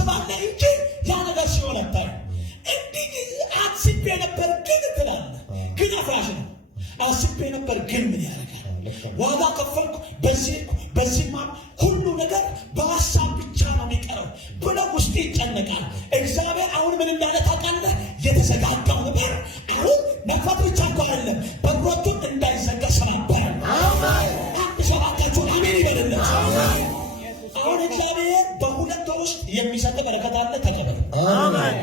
ታስባለህ እንጂ ያ ነገር ሲሆን አታይም። እንዲህ አስቤ ነበር ግን ትላለህ፣ ግን አፍራሽ ነው። አስቤ ነበር ግን ምን ያደርጋል? ዋጋ ከፈልኩ በዚህማ ሁሉ ነገር በሀሳብ ብቻ ነው የሚቀረው ብለው ውስጥ ይጨነቃል። እግዚአብሔር አሁን ምን እንዳለ ታውቃለህ? የተዘጋጋው ነገር አሁን መክፈት ብቻ እኮ አይደለም፣ በሮቹን እንዳይዘጋ ሰባበረ። አንድ ሰባታችሁን አሜን ይበልለት። አሁን እግዚአብሔር በሁለት ወር ውስጥ የሚሰጥ በረከት አለ። ተቀበል። አሜን።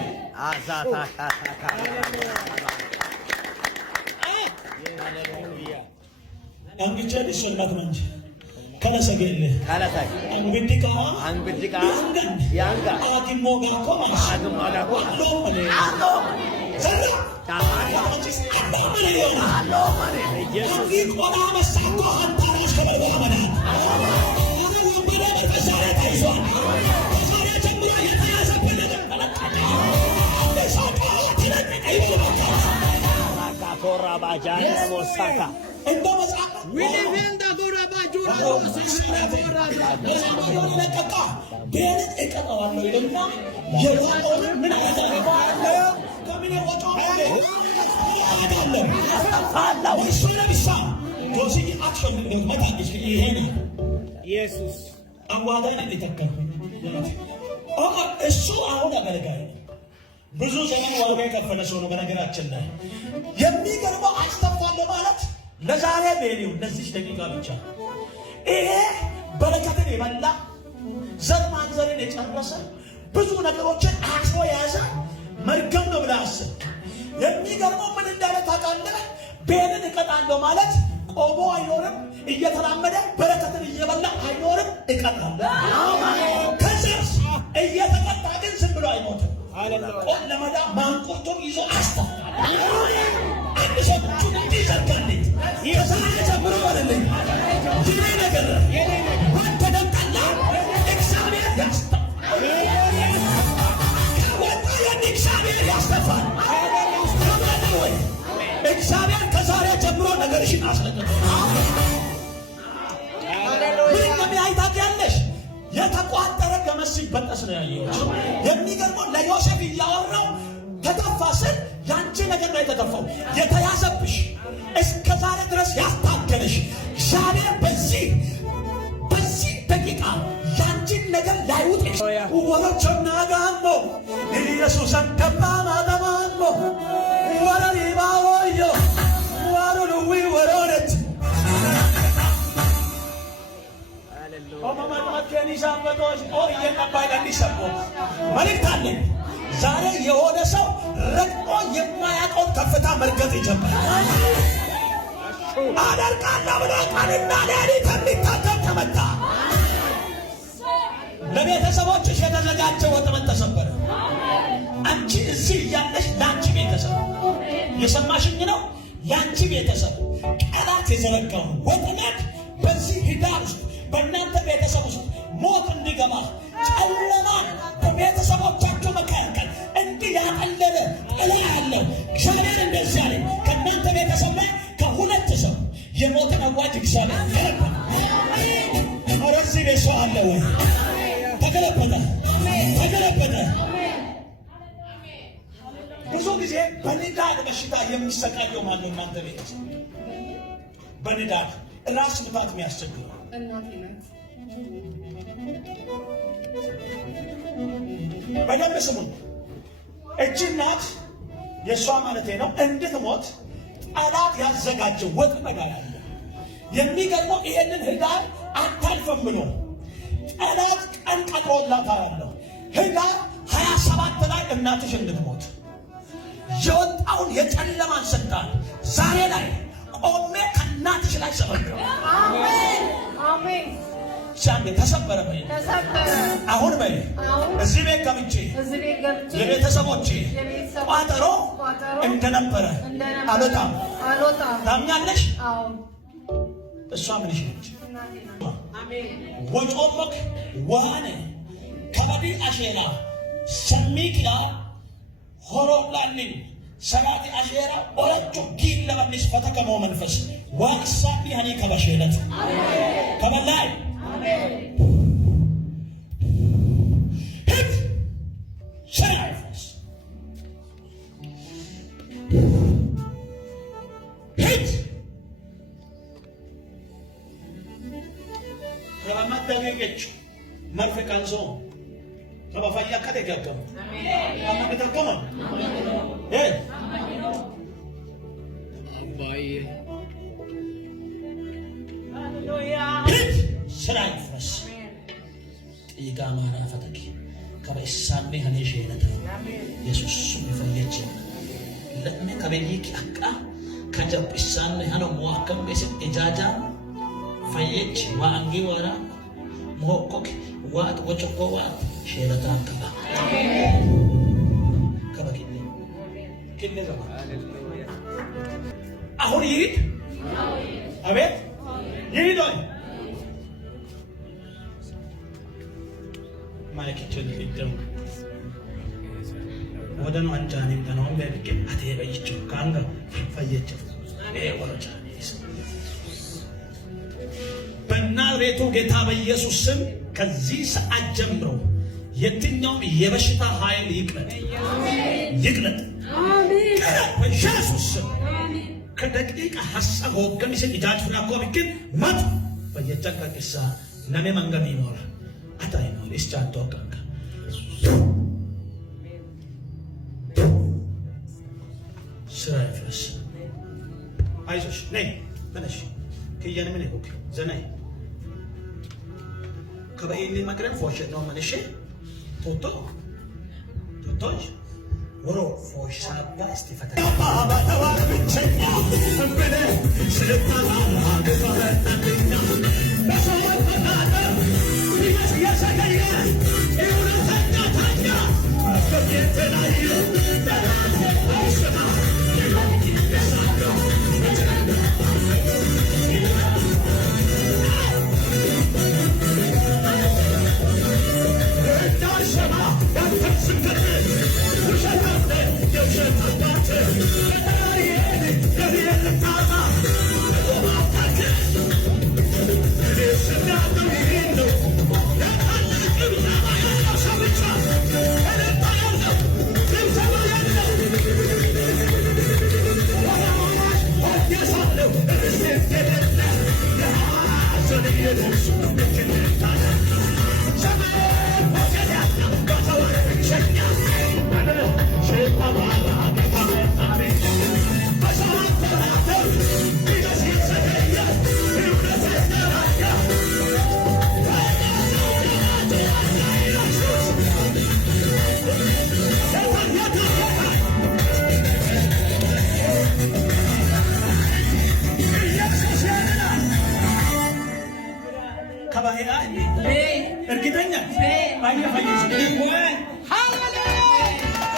አንግቼ ሊሰልማት መንጂ ከለሰገለ አንግዲካ ያንጋ አዲሞጋ ኮማሽ አዲሞጋ ኮማሽ ሰራ ታማጂስ አባመለ ይሆና ኢየሱስ ይቆማ መሳቆ አንታራሽ ከበርባ መና አና ወንበረ በተሳረ ታይዟል። ተሳረ ጀምሮ የተያዘብን ተለቀቀ። ለሳቃ ተለቀቀ ይበልባታ ቶራ ባጃነ ሞሳካ እንደ መጽሐፍ ዊሊቨንዳ ጎራ ባጁራ ሶራ ለቀቃ ቤት እቀጣዋለሁ ይልና የዋቀውን ምን አደረገው? ከምን ወጣው አደለም አላ ወይስ ለብሳ ዶሲ አክሽን መታደሽ ይሄ ነው ኢየሱስ አዋዳን እንዲተከል እሱ አሁን አገልጋይ ብዙ ዘመን ዋጋ የከፈለ ሰው ነው። በነገራችን ላይ የሚገርመው አስተፋለ ማለት ለዛሬ ቤሪው ለዚህ ደቂቃ ብቻ ይሄ በረከትን የበላ ዘር ማንዘርን የጨረሰ ብዙ ነገሮችን አስሮ የያዘ መርገም ነው ብለህ አስብ። የሚገርመው ምን እንዳለ ታውቃለህ? ቤንን እቀጣለሁ ማለት ቆሞ አይኖርም፣ እየተራመደ በረከትን እየበላ አይኖርም፣ እቀጣለሁ። ከዚያስ እየተቀጣ ግን ዝም ብሎ አይሞትም። ለመዳ ማንቆርቶን ይዞ አስተፋል። አንድ ሰው ጩን እንዲዘርጋልኝ ከዛሬ ጀምሮ በልልኝ ይሄ ነገር ወደደምጠላ እግዚአብሔር ያስተፋል። ከወጣ እግዚአብሔር ያስተፋል። ወይ እግዚአብሔር ከዛሬ ጀምሮ ነገርሽን አስለቅቅ። ምን እንደሚያይ ታውቂያለሽ? የተቋጠረ ገመድ ሲበጠስ ነው ያየሁት። የሚገርመው ለዮሴፍ እያወራው ተተፋ ስል ያንቺ ነገር ነው የተተፋው። የተያዘብሽ እስከ ዛሬ ድረስ ያስታገለሽ እግዚአብሔር በዚህ ደቂቃ ያንቺን ነገር ላይውጥ ወሮቾና ጋሞ ኢየሱስ አንተባ ማዳማሞ ወረሪባ ወዮ ወሩሉዊ ወሮረት መልእክታለኝ ዛሬ የሆነ ሰው ረግጦ የማያውቀውን ከፍታ መርገጥ ይጀምራል። አደርቃለሁ ብሎ ቀንና ሌሊት የሚታተም ተመታ። ለቤተሰቦችሽ የተዘጋጀ ወጥመድ ተሰበረ። አንቺ እዚህ እያለሽ ለአንቺ ቤተሰብ የሰማሽኝ ነው። ለአንቺ ቤተሰብ ጠላት የዘረጋው ወጥመድ በዚህ ሂዳር ውስጥ በእናንተ ቤተሰብ ውስጥ ሞት እንዲገባ ጨለማ በቤተሰቦቻችሁ መካከል እንዲህ ያቀለለ ጥላ ያለው እግዚአብሔር እንደዚህ አለ። ከእናንተ ቤተሰብ ላይ ከሁለት ሰው የሞትን አዋጅ እግዚአብሔር ገለበጠ። ወደዚህ ቤት ሰው አለ ወይ? ተገለበጠ። ብዙ ጊዜ በንዳድ በሽታ የሚሰቃየው ማለት ነው። እናንተ ቤተሰብ በንዳድ ራስ ምታት የሚያስቸግረው በደንብ ስሙኝ። እቺ እናት የእሷ ማለቴ ነው እንድትሞት ጠላት ያዘጋጀው ወጥመድ አለ። የሚገርመው ይሄንን ህዳር አታልፈም ብሎ ጠላት ቀን ቀጥሮላታል አለው። ህዳር 27 ላይ እናትሽ እንድትሞት የወጣውን የጨለማን ስልጣን ዛሬ ላይ ቆሜ ከእናትሽ ላይ ሰበረው። አሜን አሜን። ሻንዴ ተሰበረ በይ። አሁን በይ እዚህ ቤት ገብቼ የቤተሰቦቼ ቋጠሮ እንደነበረ አልወጣም። ታምኛለሽ? እሷ ምንሽ ነች? ወጮሞክ ዋኔ ከበዲ አሼራ ሰሚክያ ሆሮላልኝ ሰላቲ አሼራ ወረጩ ጊል ለበንሽ ፈተከሞ መንፈስ ዋሳቢ ሀኒ ከበሼለት ከበላይ ሂድ jechuun marfe kansoo saba fayyaa akka ta'e gaggamu. Amma ni takkoma. Baay'ee. Siraan furas. Xiigaa maaraa fataki. Kaba isaanii hanee sheenata. Yesus suni fayyachaa. Lammi kabeeyyi akka kajab isaanii hana muwakkam beesit ijaajaa fayyachi waa angii waaraa muhokkoke waa wachokkoo waa sheenataan qaba. Kaba kinne qaba. አሁን ይሂድ አቤት ይሂድ ወይ ማለከቸን ይደም ወደኑ አንጃኒ እንደነው በልክ አተበይቹ ካንጋ ፈየቸ ወረጃኒስ በናዝሬቱ ጌታ በኢየሱስ ስም ከዚህ ሰዓት ጀምሮ የትኛውም የበሽታ ኃይል ይቅለጥ ይቅለጥ አሜን በኢየሱስ ስም كدقيقة حسا هوكم يسن إجاج فناكو بكين مات فيجاك كسا نمي منغا مينورا أتا ينور إسجان توقعك سراي فرس عايزوش ناي منش كي يانا مني هوكي زناي كبايني مكرن فوشي نو منشي توتوش ورو فوش سابا استفادة بابا توار بتشنيا بني سلطانا بفرد الدنيا بسوات فتاة بيس يساقيا يونا تنيا تنيا أفكيتنا هيو تناني أوسنا يلوكي بساقو الداشما والتسكتي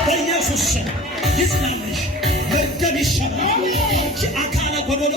በኢየሱስ ስም ይጽናልሽ መርገም ይሰራል። አካለ ጎደሎ